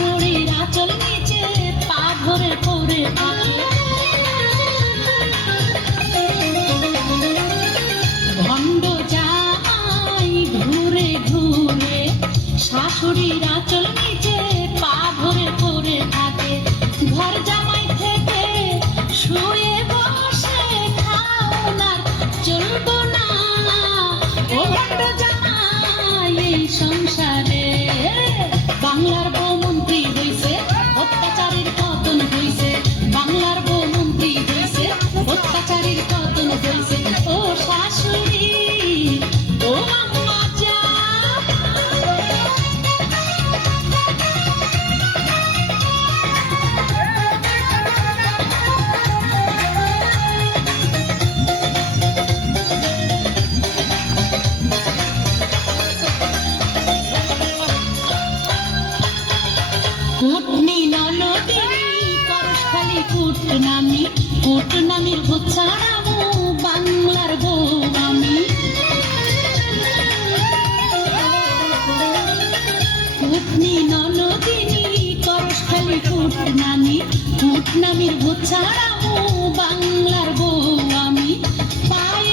শাশুড়ির আঁচল নিচে পা ধরে পড়ে থাকে। ভণ্ড জামাই ঘুরে ঘুরে শাশুড়ির আঁচল নিচে পা ধরে পড়ে থাকে। ঘর জামাই থেকে শুয়ে বসে খাও না, চলবো না ও ভণ্ড জামাই এই সংসারে। বাংলার বউ মন্ত্রী হইছে, অত্যাচারীর পতন হইছে। বাংলার বউ মন্ত্রী হইছে, অত্যাচারীর পতন হইছে। ও শাশুড়ি ও আম্মা জান, কুটনি ননদিনী করস খালি কুটনামি, কুটনামির ভূত ছাড়াবো বাংলার বউ আমি। কুটনি ননদিনী করস খালি কুটনামি, কুটনামির ভূত ছাড়াবো বাংলার বউ আমি। পায়ে